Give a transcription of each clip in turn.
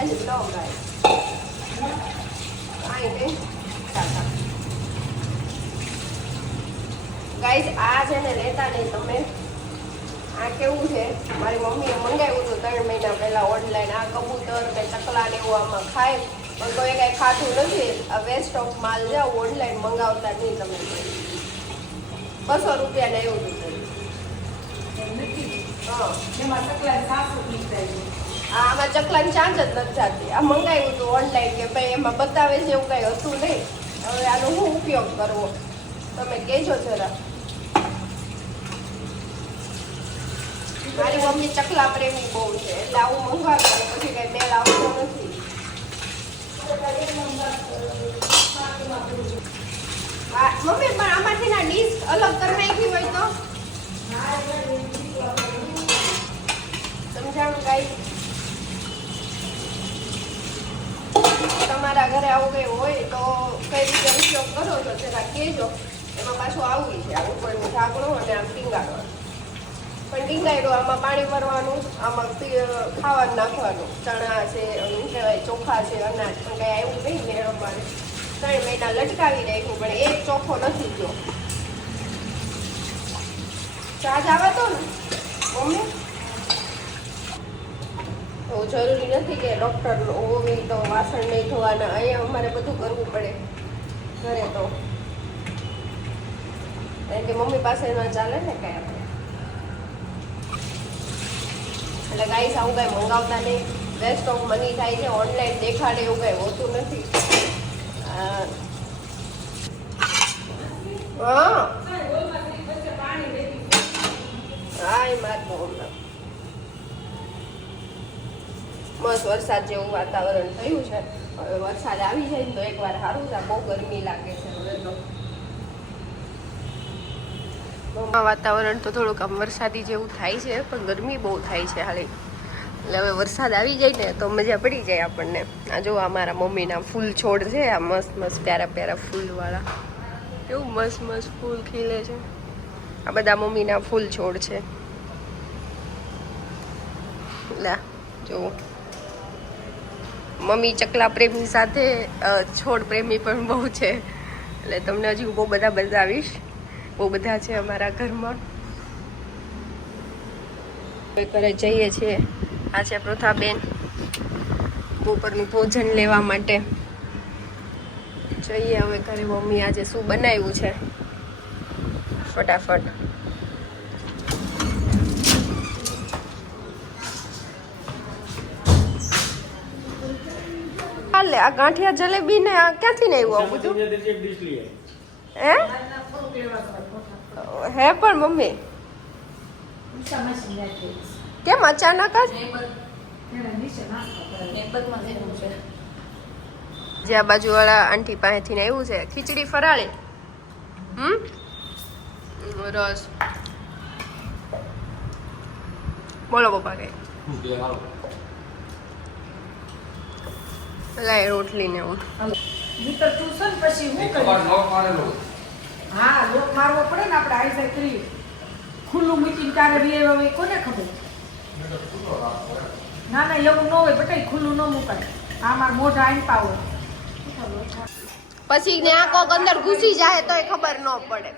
આજે લો ગાઈસ આઈ ગઈ ગાઈસ આ છે ને લેતા નહીં તમે આ કેવું છે મારી મમ્મીએ મંગાવ્યું હતું 3 મહિના પહેલા ઓનલાઈન આ કબૂતર કે ચકલા ને એવું આમાં ખાય પણ કોઈ કઈ ખાતું નથી આ વેસ્ટ ઓફ માલ જાવ ઓનલાઈન મંગાવતા નહીં તમે 200 રૂપિયા ને એવું હતું આમાં ચકલાની ચાંચ જ નથી થતી આ મંગાવ્યું હતું ઓનલાઈન કે ભાઈ એમાં બતાવે છે એવું કઈ હતું નહીં હવે આનો શું ઉપયોગ કરવો તમે કહેજો જરા મારી મમ્મી ચકલા પ્રેમી બહુ છે એટલે આવું મંગાવ્યું પછી કઈ મેળ આવતો નથી મમ્મી પણ આમાંથી ના ડીશ અલગ કરી નાખી હોય તો સમજાણું ગાઈસ તમારા ઘરે આવું કઈ હોય તો કઈ રીતે ઉપયોગ કરો છો જરા કહેજો એમાં પાછું આવું છે આ ઉપરનું ઢાંકણું અને આમ ટીંગાડવાનું પણ ટીંગાડ્યું આમાં પાણી ભરવાનું આમાં ખાવાનું નાખવાનું ચણા છે શું કહેવાય ચોખા છે અનાજ પણ કઈ આવ્યું નહીં ને અમારે 3 મહિના લટકાવી રાખ્યું પણ એક ચોખ્ખો નથી ગયો ચાર્જ આવે તો ને મમ્મી તો જરૂરી નથી કે ડૉક્ટર હોવી તો વાસણ નહીં ધોવાના અહીંયા અમારે બધું કરવું પડે ઘરે તો કારણ કે મમ્મી પાસે ના ચાલે ને કાંઈ આપણે એટલે ગાઈસ આવું કાંઈ મંગાવતા નહીં વેસ્ટ ઓફ મની થાય છે ઓનલાઈન દેખાડે એવું કાંઈ હોતું નથી હા હા એ મારતો હમણાં મસ્ત વરસાદ જેવું વાતાવરણ થયું છે હવે વરસાદ આવી જાય ને તો એકવાર સારું છે બહુ ગરમી લાગે છે હવે તો વાતાવરણ તો થોડુંક આમ વરસાદી જેવું થાય છે પણ ગરમી બહુ થાય છે હાલી એટલે હવે વરસાદ આવી જાય ને તો મજા પડી જાય આપણને આ જો અમારા મમ્મીના ફૂલ છોડ છે આ મસ્ત મસ્ત પ્યારા પ્યારા ફૂલવાળા કેવું મસ્ત મસ્ત ફૂલ ખીલે છે આ બધા મમ્મીના ફૂલ છોડ છે લા જો મમ્મી ચકલા પ્રેમી સાથે છોડ પ્રેમી પણ બહુ છે એટલે તમને હજુ બહુ બધા બતાવીશ બહુ બધા છે અમારા ઘરમાં ઘરે જઈએ છીએ આ છે પ્રથાબેન બપોરનું ભોજન લેવા માટે જોઈએ હવે ઘરે મમ્મી આજે શું બનાવ્યું છે ફટાફટ હાલે આ ગાંઠિયા જલેબી ને આ ક્યાંથી ને આવ્યું આવું બધું હે પણ મમ્મી કેમ અચાનક જ જે આ બાજુ વાળા આંટી પાસેથી ને આવ્યું છે ખીચડી ફરાળી રસ બોલો પપ્પા કઈ લાય રોટલી ને હું હા લોટ મારવો પડે ને આપણે આઈ જાય કરી ખુલ્લું મૂકીને કારે બી હવે કોને ખબર ના ના એવું ન હોય બટાઈ ખુલ્લું ન મુકાય આ માર મોઢા આઈ પાવો પછી ને આ કોક અંદર ઘૂસી જાય તોય ખબર ન પડે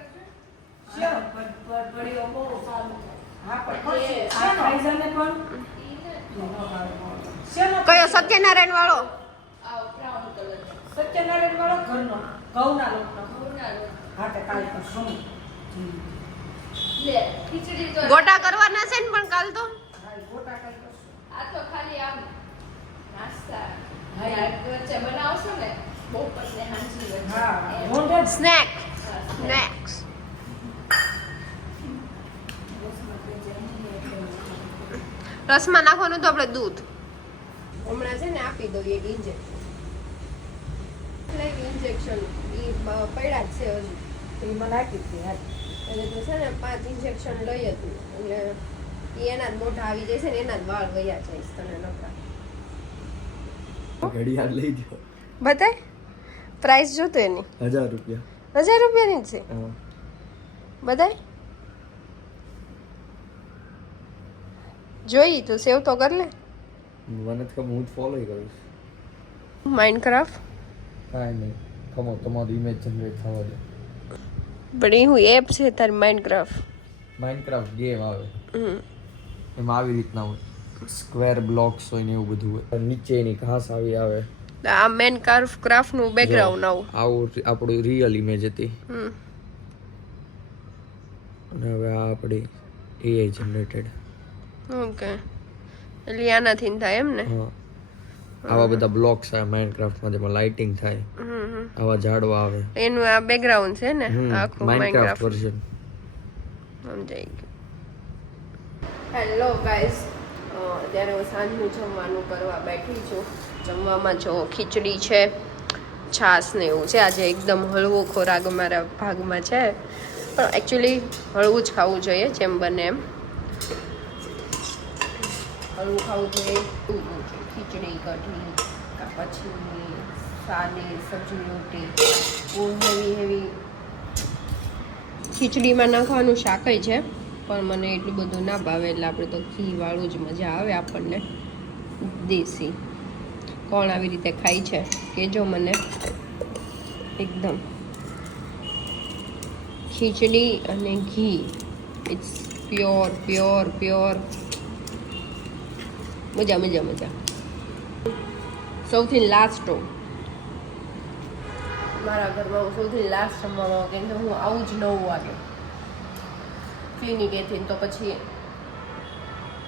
કયો સત્યનારાયણ વાળો સત્યનારાયણ વાળો ઘરનો ઘઉંના લોટનો હા તે કાલ કરશું ગોટા કરવાના છે ને પણ કાલ તો ગોટા કાલ કરશું આ તો ખાલી આમ નાસ્તા વચ્ચે બનાવશો ને બહુ પછી હાંજી હા સ્નેક સ્નેક્સ રસમાં નાખવાનું તો આપણે દૂધ હમણાં છે ને આપી દઉં એક ઇન્જેક્શન એ પડ્યા જ છે હજુ એ મને આપી હતી એટલે તો છે ને 5 ઇન્જેક્શન લઈ હતું એટલે એના જ મોઢા આવી જાય છે ને એના જ વાળ ગયા છે તને નકરા ઘડિયાળ લઈ જાઓ બતાય પ્રાઇસ જોતો એની 1000 રૂપિયા 1000 રૂપિયાની જ છે બતાય જોઈ તું સેવ તો કર લે મને તો ખબર, હું જ ફોલો કરીશ. માઇનક્રાફ્ટ કાંઈ નહીં, ખબર તમારું ઇમેજ જનરેટ થવા દે. પણ એ હું એપ છે તારી માઇનક્રાફ્ટ. માઇનક્રાફ્ટ ગેમ આવે, એમાં આવી રીતના હોય, સ્ક્વેર બ્લોક્સ હોય ને એવું બધું હોય, નીચે એની ઘાસ આવી આવે. આ માઇનક્રાફ્ટ નું બેકગ્રાઉન્ડ આવું. આવું આપણું રિયલ ઇમેજ હતી, હમ. અને હવે આ આપણી એઆઈ જનરેટેડ. ઓકે, એટલે આનાથી થાય એમ ને. હા, આવા બધા બ્લોક્સ આવે માઇનક્રાફ્ટમાં, જેમાં લાઇટિંગ થાય, આવા ઝાડવા આવે. એનું આ બેકગ્રાઉન્ડ છે ને આખું માઇનક્રાફ્ટ માઇનક્રાફ્ટ. વર્ઝન. સમજાઈ ગયું. હેલો ગાઈઝ, અત્યારે હું સાંજનું જમવાનું કરવા બેઠી છું. જમવામાં જો ખીચડી છે, છાશ ને એવું છે. આજે એકદમ હળવો ખોરાક મારા ભાગમાં છે, પણ એકચ્યુઅલી હળવું જ ખાવું જોઈએ, જેમ બને એમ હળવું ખાવું જોઈએ. ખીચડી કઢી પછી સાદી સબ્જી રોટી, બહુ હેવી ખીચડીમાં નાખવાનું શાકય છે, પણ મને એટલું બધું ના ભાવે, એટલે આપણે તો ઘી વાળું જ મજા આવે આપણને, દેશી. કોણ આવી રીતે ખાય છે કહેજો મને. એકદમ ખીચડી અને ઘી, ઇટ્સ પ્યોર. મજા. સૌથી લાસ્ટ મારા ઘરમાં હું સૌથી લાસ્ટ જમવામાં, કેમ કે હું આવું જ 9 વાગે ક્લિનિકેથી, તો પછી